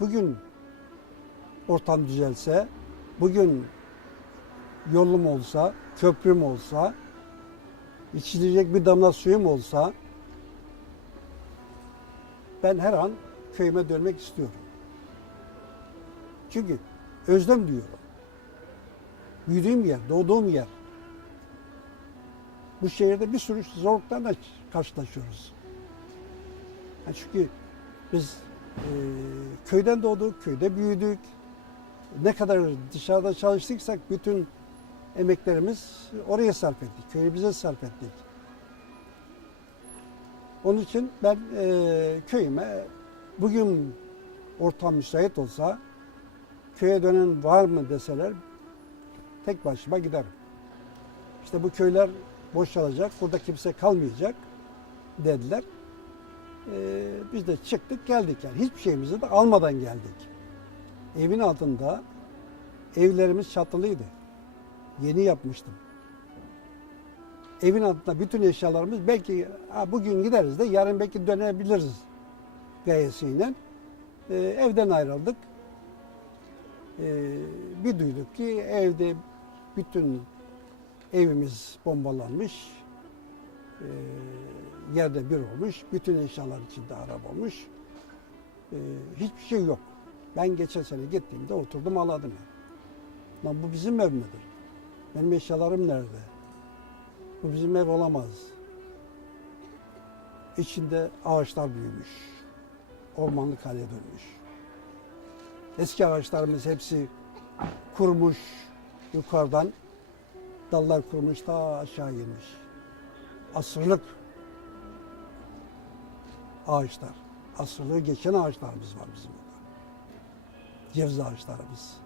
bugün ortam düzelse, bugün yolum olsa, köprüm olsa, içilecek bir damla suyum olsa, ben her an köyüme dönmek istiyorum. Çünkü özlem duyuyorum. Büyüdüğüm yer, doğduğum yer. Bu şehirde bir sürü zorluklarla karşılaşıyoruz. Yani çünkü biz köyden doğduk, köyde büyüdük. Ne kadar dışarıda çalıştıysak bütün emeklerimiz oraya sarf ettik, köyümüze sarf ettik. Onun için ben köyüme bugün ortam müsait olsa köye dönen var mı deseler tek başıma giderim. İşte bu köyler boşalacak, burada kimse kalmayacak dediler. Biz de çıktık geldik yani. Hiçbir şeyimizi de almadan geldik. Evin altında evlerimiz çatılıydı. Yeni yapmıştım. Evin altında bütün eşyalarımız belki bugün gideriz de yarın belki dönebiliriz gayesiyle. Evden ayrıldık. Bir duyduk ki evde bütün evimiz bombalanmış. Yerde bir olmuş. Bütün eşyalar içinde harap olmuş. Hiçbir şey yok. Ben geçen sene gittiğimde oturdum ağladım. Lan bu bizim ev midir? Benim eşyalarım nerede? Bu bizim ev olamaz. İçinde ağaçlar büyümüş. Ormanlık hale dönmüş. Eski ağaçlarımız hepsi kurumuş yukarıdan. Dallar kurumuş ta aşağı inmiş. Asırlık ağaçlar. Asırlığı geçen ağaçlarımız var bizim burada. Ceviz ağaçlarımız.